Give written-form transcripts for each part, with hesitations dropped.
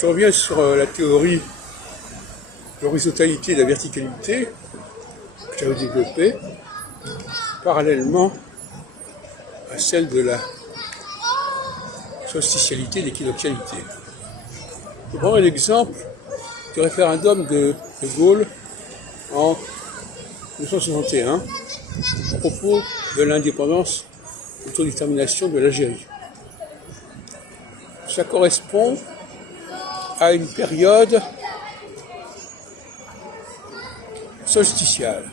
Je reviens sur la théorie de l'horizontalité et de la verticalité que j'avais développée parallèlement à celle de la solstitialité et l'équinoxialité. Je prends l'exemple du référendum de Gaulle en 1961 à propos de l'indépendance, l'autodétermination de l'Algérie. Ça correspond à une période solsticiale.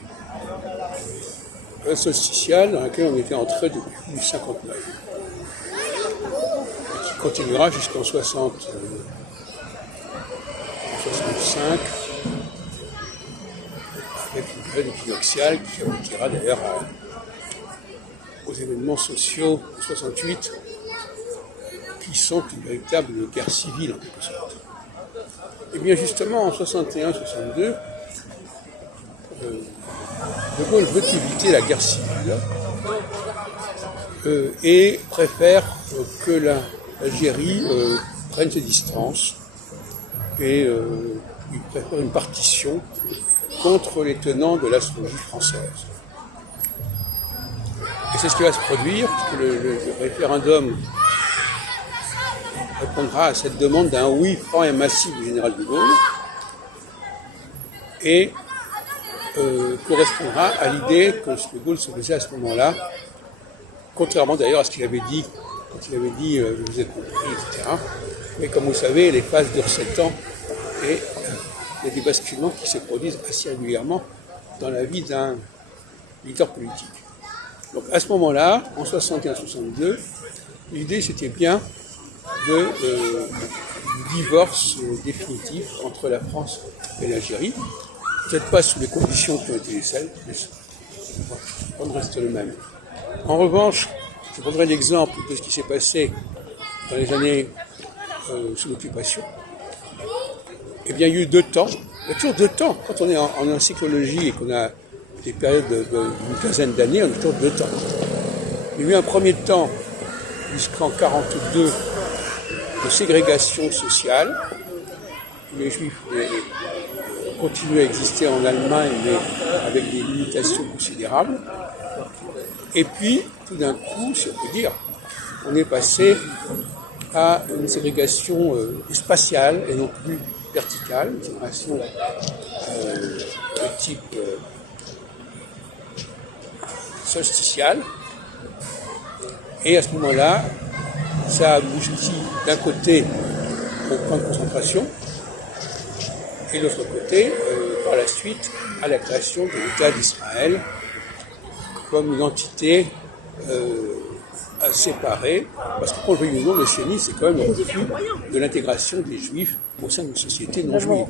Solsticiale dans laquelle on était entré depuis 1959. Qui continuera jusqu'en 65, avec une période équinoxiale qui aboutira d'ailleurs aux événements sociaux de 68, qui sont une véritable guerre civile en quelque sorte. Et bien justement en 61-62, De Gaulle veut éviter la guerre civile et préfère que l'Algérie prenne ses distances et il préfère une partition contre les tenants de l'astrologie française. Et c'est ce qui va se produire, puisque le référendum répondra à cette demande d'un oui franc et massif du général de Gaulle et correspondra à l'idée que de Gaulle se faisait à ce moment-là, contrairement d'ailleurs à ce qu'il avait dit, quand il avait dit je vous ai compris, etc. Mais comme vous savez, les phases durent 7 ans et il y a des basculements qui se produisent assez régulièrement dans la vie d'un leader politique. Donc à ce moment-là, en 61-62, l'idée c'était bien du divorce définitif entre la France et l'Algérie. Peut-être pas sous les conditions qui ont été les celles, mais on reste le même. En revanche, je prendrai l'exemple de ce qui s'est passé dans les années sous l'occupation. Eh bien, il y a eu 2 temps. Il y a toujours 2 temps. Quand on est en encyclologie et qu'on a des périodes d'une quinzaine d'années, on a toujours 2 temps. Il y a eu un premier temps, jusqu'en 1942, de ségrégation sociale. Les Juifs continuaient à exister en Allemagne, mais avec des limitations considérables. Et puis, tout d'un coup, si on peut dire, on est passé à une ségrégation spatiale et non plus verticale, une ségrégation de type solsticial. Et à ce moment-là, ça aboutit d'un côté au point de concentration et de l'autre côté, par la suite, à la création de l'État d'Israël comme une entité séparée, parce que pour le veuille ou non, le sionisme, c'est quand même le refus de l'intégration des Juifs au sein d'une société non juive.